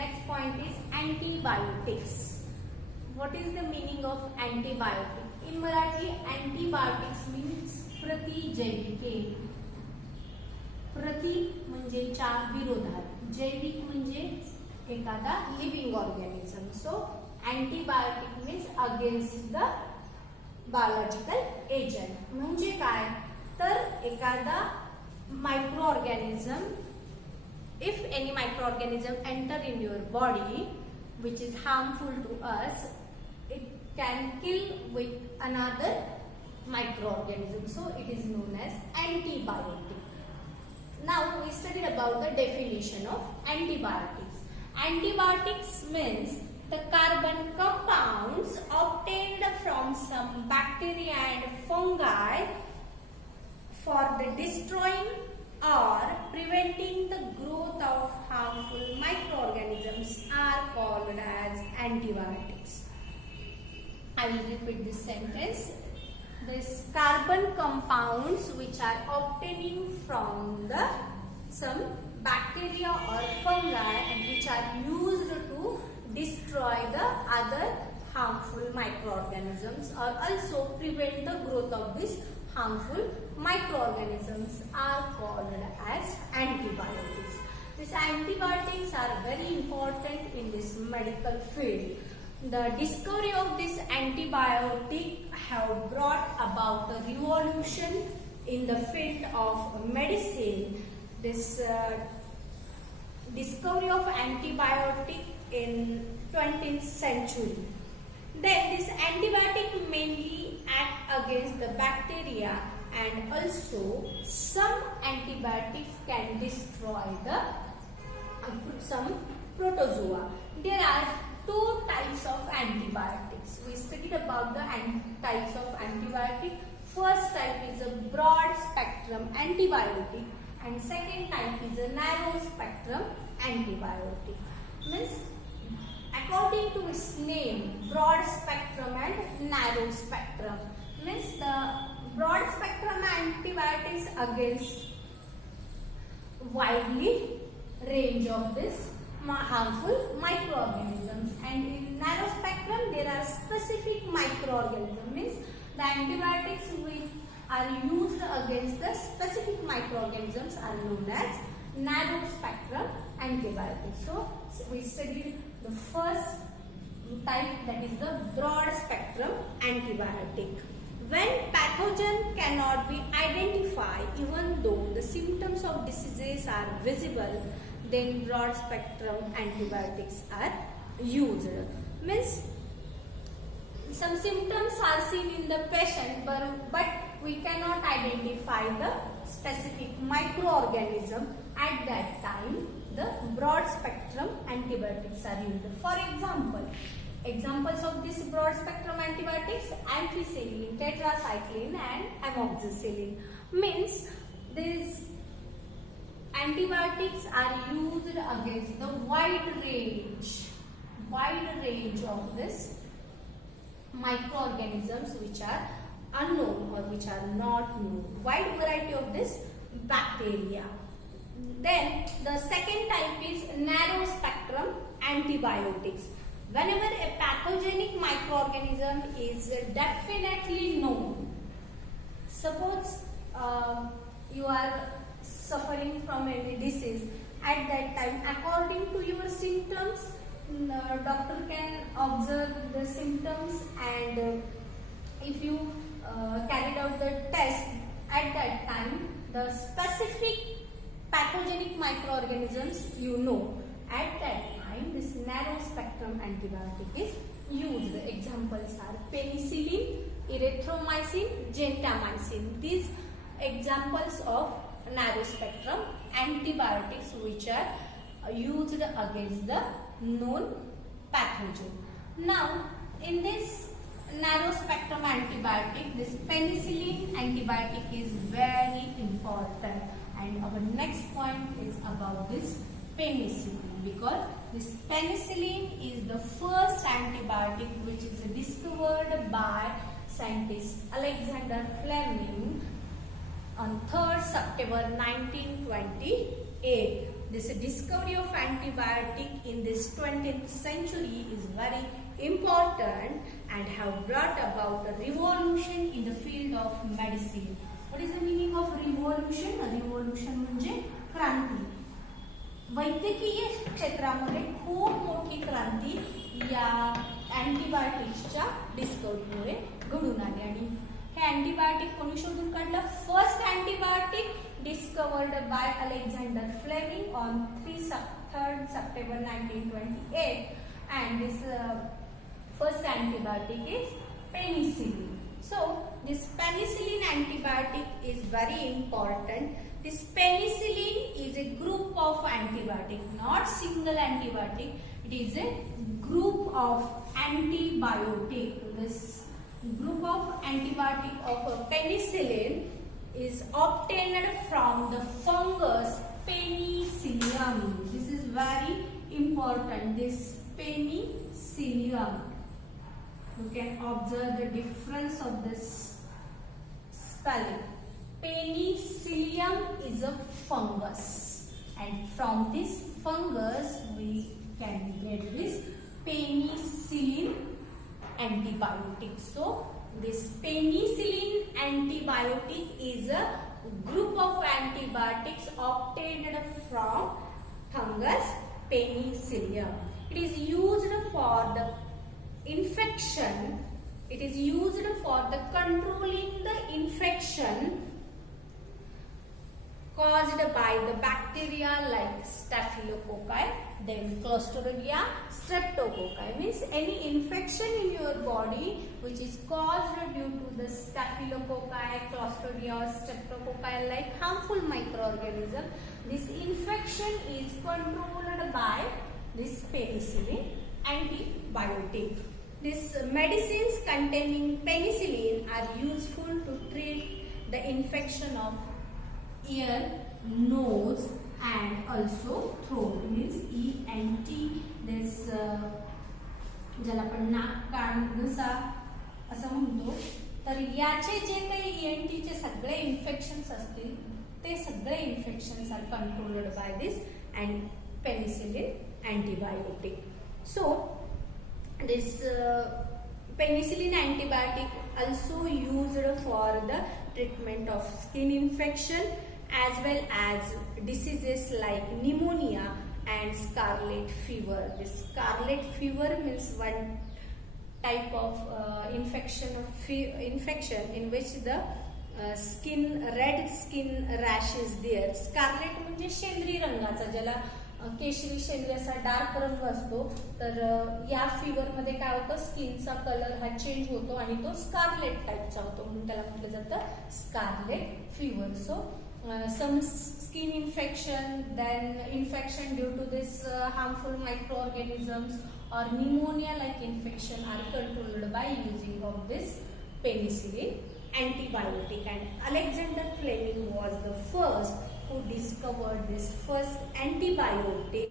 next point is antibiotics. What is the meaning of antibiotic? In Marathi, antibiotics means प्रतिजैविके. प्रति म्हणजे च्या विरोधात, जैविक म्हणजे एखादा living organism. So antibiotic means against the biological agent. म्हणजे काय तर एखादा micro organism, if any microorganism enter in your body which is harmful to us, it can kill with another microorganism. So it is known as antibiotic. Now we studied about the definition of antibiotics. Antibiotics means the carbon compounds obtained from some bacteria and fungi for the destroying or preventing the growth of harmful microorganisms are called as antibiotics. I will repeat this sentence. These carbon compounds which are obtaining from the some bacteria or fungi and which are used to destroy the other harmful microorganisms or also prevent the growth of these harmful microorganisms are called as antibiotics. These antibiotics are very important in this medical field. The discovery of this antibiotic have brought about a revolution in the field of medicine. This discovery of antibiotic in 20th century. Then this antibiotic mainly act against the bacteria and also some antibiotics can destroy the some protozoa. There are two types of antibiotics. We studied about the types of antibiotic. First type is a broad spectrum antibiotic and second type is a narrow spectrum antibiotic. Means according to its name, broad spectrum and narrow spectrum, means the broad spectrum antibiotics against widely range of this harmful microorganisms, and in narrow spectrum there are specific microorganisms, means the antibiotics which are used against the specific microorganisms are known as narrow spectrum antibiotics. So we studied the first type, that is the broad spectrum antibiotic. When pathogen cannot be identified even though the symptoms of diseases are visible, then broad spectrum antibiotics are used. Means some symptoms are seen in the patient but we cannot identify the specific microorganism. At that time the broad spectrum antibiotics are used. For example, examples of this broad spectrum antibiotics: ampicillin, tetracycline and amoxicillin. Means these antibiotics are used against the wide range of this microorganisms which are unknown or which are not known, wide variety of this bacteria. Then the second type is narrow spectrum antibiotics. Whenever a pathogenic microorganism is definitely known, suppose you are suffering from any disease, at that time according to your symptoms, doctor can observe the symptoms, and if you carried out the test, at that time the specific pathogenic microorganisms you know, at that time this narrow spectrum antibiotic is used. Examples are penicillin, erythromycin, gentamicin. These examples of narrow spectrum antibiotics which are used against the known pathogen. Now in this narrow spectrum antibiotic, this penicillin antibiotic is very important, and our next point is about this penicillin, because this penicillin is the first antibiotic which is discovered by scientist Alexander Fleming on 3rd September 1928. this discovery of antibiotic in this 20th century is very important and have brought about a revolution in the field of medicine. What is the meaning of revolution? A revolution म्हणजे क्रांती. वैद्यकीय क्षेत्रामध्ये खूप मोठी क्रांती या अँटीबायोटिक्सच्या डिस्कव्हरीमुळे घडून आली. आणि हे antibiotic कोणी शोधून काढलं? First antibiotic discovered by Alexander Fleming on 3rd September 1928, and this first antibiotic is penicillin. So this penicillin antibiotic is very important. This penicillin is a group of antibiotic, not single antibiotic. It is a group of antibiotic. This group of antibiotic of penicillin is obtained from the fungus Penicillium. This is very important. This Penicillium. You can observe the difference of this spelling. Penicillium is a fungus, and from this fungus we can get this penicillin antibiotic. So this penicillin antibiotic is a group of antibiotics obtained from fungus Penicillium. It is used for the infection. It is used for the controlling the infection caused by the bacteria like staphylococci, then clostridia, streptococci. Means any infection in your body which is caused due to the staphylococci, clostridia or streptococci like harmful microorganism. This infection is controlled by this penicillin antibiotic. These medicines containing penicillin are useful to treat the infection of ear, nose and also throat. Means ENT. This ज्याला आपण नाक, कान, घसा असं म्हणतो. तर याचे जे काही ENT चे सगळे इन्फेक्शन्स असतील ते सगळे infections are controlled by this and penicillin antibiotic. So this penicillin antibiotic also used for the treatment of skin infection as well as diseases like pneumonia and scarlet fever. This scarlet fever means one type of infection in which the red skin rash is there. Scarlet म्हणजे शेंद्री रंगाचा, ज्याला केशरी शेंद्री असा dark रंग असतो. तर या fever मध्ये काय होतं, स्किनचा कलर हा चेंज होतो आणि तो स्कारलेट टाइपचा होतो, म्हणून त्याला म्हटलं जातं scarlet fever. So some skin infection, then infection due to this harmful microorganisms or pneumonia like infection are controlled by using of this penicillin antibiotic. And Alexander Fleming was the first who discovered this first antibiotic.